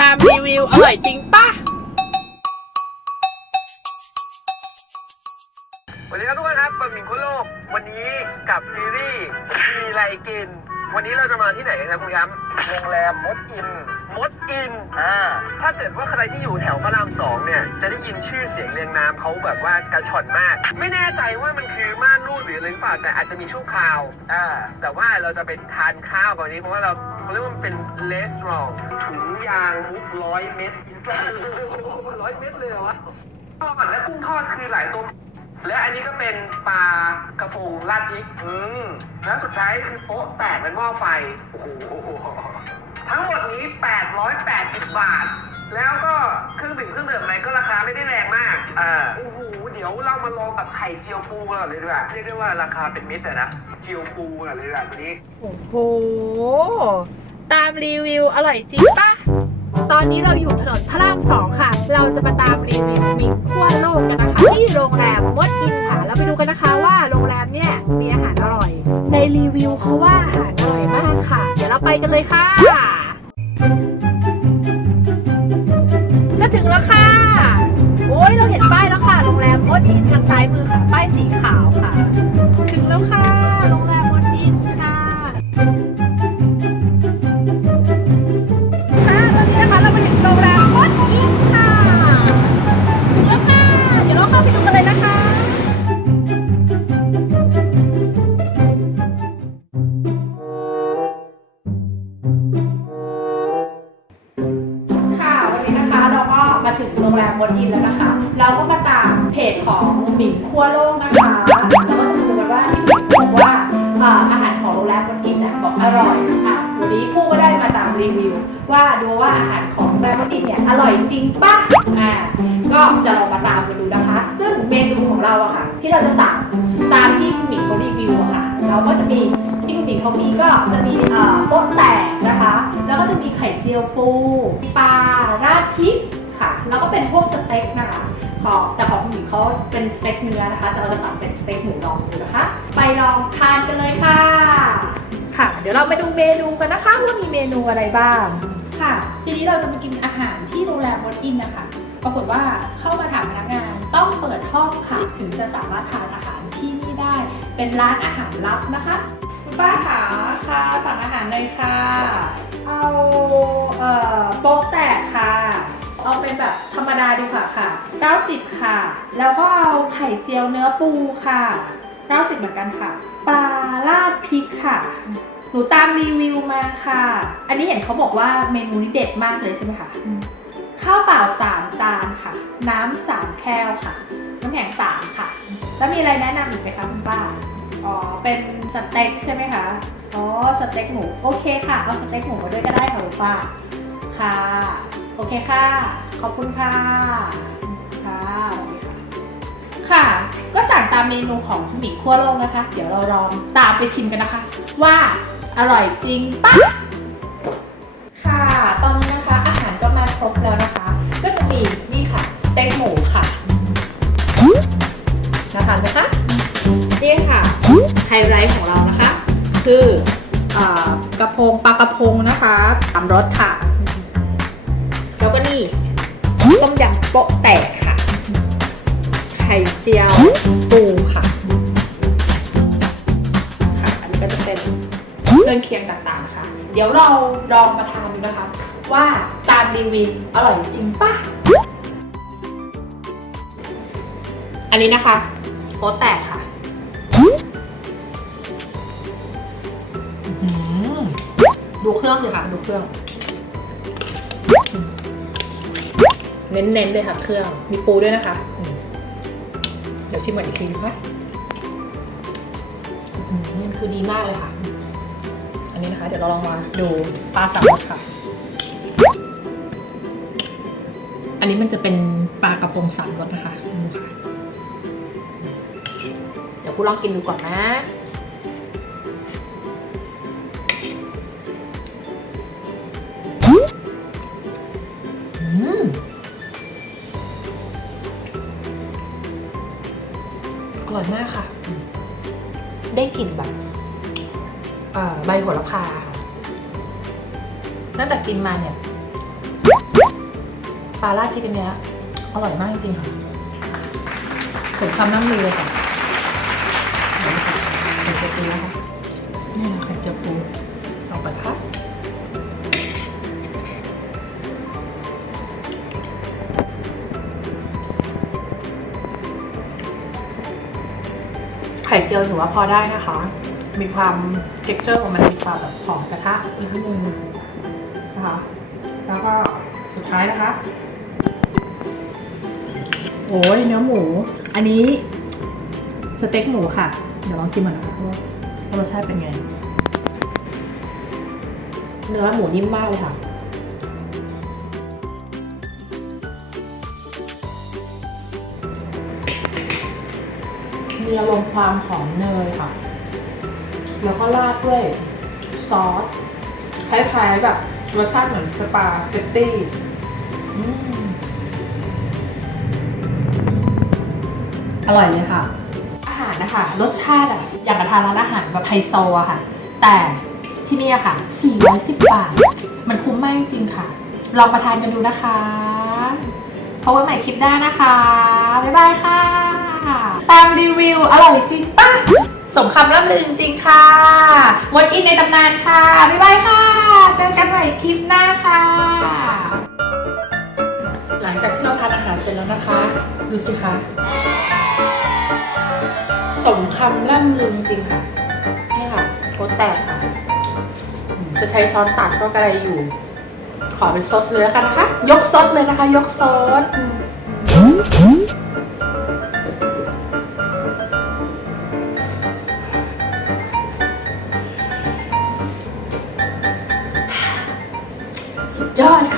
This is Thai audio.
ตามรีวิว อร่อยจริงปะสวัสดีครับทุกคนครับบะหมี่ขั้วโลก วันนี้กับซีรีส์มีอะไรกิน วันนี้เราจะมาที่ไหนครับคุณครับ โรงแรมมดอิน มดอิน อ่า ถ้าเกิดว่าใครที่อยู่แถวพระรามสองเนี่ย จะได้ยินชื่อเสียงเรียงนามเขาแบบว่ากระชอนมาก ไม่แน่ใจว่ามันคือม่านรูดหรืออะไรหรือเปล่า แต่อาจจะมีช่วงคราว อ่า แต่ว่าเราจะไปทานข้าวก่อนนี้เพราะว่าเราเขาเรียกว่ามันเป็นเลสตรองถุงยางมุกร้อยเม็ดอินฟลร้อยเม็ดเลยเหรอวะทอดและกุ้งทอดคือหลายตัว และอันนี้ก็เป็นปลากระพงราดพริก อืมและสุดท้ายคือโป๊ะแตกเป็นหม้อไฟ โอ้โห ทั้งหมดนี้ 880 บาท แล้วก็เครื่องดื่มเครื่องดื่มอะไรก็ราคาไม่ได้แรงมาก อ่า โอ้โห เดี๋ยวเรามาลองกับไข่เจียวปูกันก่อนเลยดีกว่า เรียกได้ว่าราคาเป็นมิตรเลยนะ เจียวปูกันเลยดีกว่าวันนี้ โอ้โห ตามรีวิวอร่อยจริงปะ ตอนนี้เราอยู่ถนนพระรามสองค่ะ เราจะมาตามรีวิวหมิงขั้วโลกกันนะคะ ที่โรงแรมมดอินค่ะแล้วไปดูกันนะคะว่าโรงแรมเนี่ยมีอาหารอร่อย ในรีวิวเขาว่าอาหารอร่อยมากค่ะ เดี๋ยวเราไปกันเลยค่ะ จะถึงแล้วค่ะ โอ้ยเราเห็นป้ายแล้วค่ะ โรงแรมมดอินทางซ้ายมือค่ะ ป้ายสี มาถึงโรงแรมมดอินแล้วนะคะ เราก็มาตามเพจของหมิงขั้วโลกนะคะเราก็จะดูกันว่าที่หมิงบอกว่าอาหารของโรงแรมมดอินนี่ยบอกอร่อยอะวันนี้ผู้ก็ได้มาตามรีวิว ว่าดูว่าอาหารของโรงแรมมดอินเนี่ยอร่อยจริงป่ะอ่าก็จะลองมาตามกันดูนะคะ ซึ่งเมนูของเราอะค่ะ ที่เราจะสั่งตามที่คุณหมิงเขารีวิวอะค่ะ เราก็จะมีที่คุณหมิงเขามีก็จะมีโป๊ะแตกนะคะ แล้วก็จะมีไข่เจียวปูปลารา แล้วก็เป็นพวกสเต็กนะคะของแต่ของคุณหมิงเขาเป็นสเต็กเนื้อนะคะ แต่เราจะสั่งเป็นสเต็กหมูลองดูนะคะ ไปลองทานกันเลยค่ะ ค่ะ เดี๋ยวเราไปดูเมนูกันนะคะว่ามีเมนูอะไรบ้าง ค่ะ ทีนี้เราจะมากินอาหารที่โรงแรมมดอินนะคะ ปรากฏว่าเข้ามาถามพนักงานต้องเปิดห้องค่ะถึงจะสามารถทานอาหารที่นี่ได้ เป็นร้านอาหารลับนะคะ คุณป้าขาค่ะสั่งอาหารเลยค่ะ เอาเอ่อโป๊กแตกค่ะ เอาเป็นแบบธรรมดาดีกว่าค่ะ 90 ค่ะ แล้วก็เอาไข่เจียวเนื้อปูค่ะ 90 เหมือนกันค่ะ ปลาราดพริกค่ะ หนูตามรีวิวมาค่ะ อันนี้เห็นเขาบอกว่าเมนูนี้เด็ดมากเลยใช่ไหมคะอืมข้าวเปล่า 3 จานค่ะ น้ำ3แก้วค่ะ น้ำแข็ง3ค่ะ แล้วมีอะไรแนะนำอีกไหมคะคุณป้า อ๋อ เป็นสเต็กใช่ไหมคะ อ๋อ สเต็กหมู โอเคค่ะ เอาสเต็กหมูมาด้วยก็ได้ค่ะคุณป้า ค่ะ โอเคค่ะ ขอบคุณค่ะค่ะสวัสดีค่ะค่ะ ก็สั่งตามเมนูของหมี่ขั้วโลกนะคะ เดี๋ยวเราลองตามไปชิมกันนะคะ ว่าอร่อยจริงปะค่ะ ตอนนี้นะคะ อาหารก็มาครบแล้วนะคะ ก็จะมีนี่ค่ะสเต็กหมูค่ะน่าทานไหมคะนี่ค่ะไฮไลท์ของเรานะคะ คือเออกระพงปลากระพงนะคะสามรสค่ะแล้วก็นี่ ต้มยำโป๊ะแตกค่ะ ไข่เจียวปูค่ะ ค่ะ อันนี้ก็จะเป็นเครื่องเคียงต่างๆค่ะ เดี๋ยวเราลองมาทานดูนะคะ ว่าตามรีวิวอร่อยจริงป่ะ อันนี้นะคะโป๊ะแตกค่ะอืมดูเครื่องสิค่ะดูเครื่อง เน้นๆเลยค่ะ เครื่อง มีปูด้วยนะคะอืมเดี๋ยวชิมก่อนอีกทีนะคะอืมนี่คือดีมากเลยค่ะ อันนี้นะคะ เดี๋ยวเราลองมาดูปลาสับรสค่ะ อันนี้มันจะเป็นปลากระพงสามรสนะคะดูค่ะ เดี๋ยวพูลองกินดูก่อนนะ ร่อยมากค่ะ ได้กลิ่นแบบเอ่อใบโหระพาค่ะตั้งแต่กินมาเนี่ยปลาราดพริกอันเนี้ยอร่อยมากจริงๆค่ะสมคำน้ำลือเลยค่ะเดี๋ยวนะคะไข่เจียวปูนะคะนี่นะไข่เจียวปูเอาไปพัก ไข่เจียวถือว่าพอได้นะคะ มีความ texture ของมันมีความแบบหอมกระทะนิดนึงนะคะ แล้วก็สุดท้ายนะคะ โอ้ยเนื้อหมู อันนี้สเต็กหมูค่ะ เดี๋ยวลองชิมก่อนนะคะว่ารสชาติเป็นไง เนื้อหมูนิ่มมากเลยค่ะ มีอารมณ์ความหอมเนยค่ะ แล้วก็ราดด้วยซอสคล้ายๆแบบรสชาติเหมือนสปาเกตตี้อร่อยเลยค่ะ อาหารนะคะรสชาติอะอยากมาทานร้านอาหารแบบไฮโซอะค่ะ แต่ที่นี่อะค่ะ 410 บาท มันคุ้มมากจริงค่ะ ลองมาทานกันดูนะคะพบกันใหม่คลิปหน้านะคะ บ๊ายบายค่ะ ตามรีวิว อร่อยจริงปะสมคำล่ำลือจริงๆค่ะมดอินในตำนานค่ะ บ๊ายบายค่ะ เจอกันใหม่คลิปหน้าค่ะ หลังจากที่เราทานอาหารเสร็จแล้วนะคะ ดูสิคะ สมคำล่ำลือจริงค่ะ นี่ค่ะโคตรแตกค่ะ จะใช้ช้อนตักก็กระไรอยู่ ขอเป็นซดเลยแล้วกันนะคะ ยกซดเลยนะคะ ยกซดอืมสุด ยอดค่ะ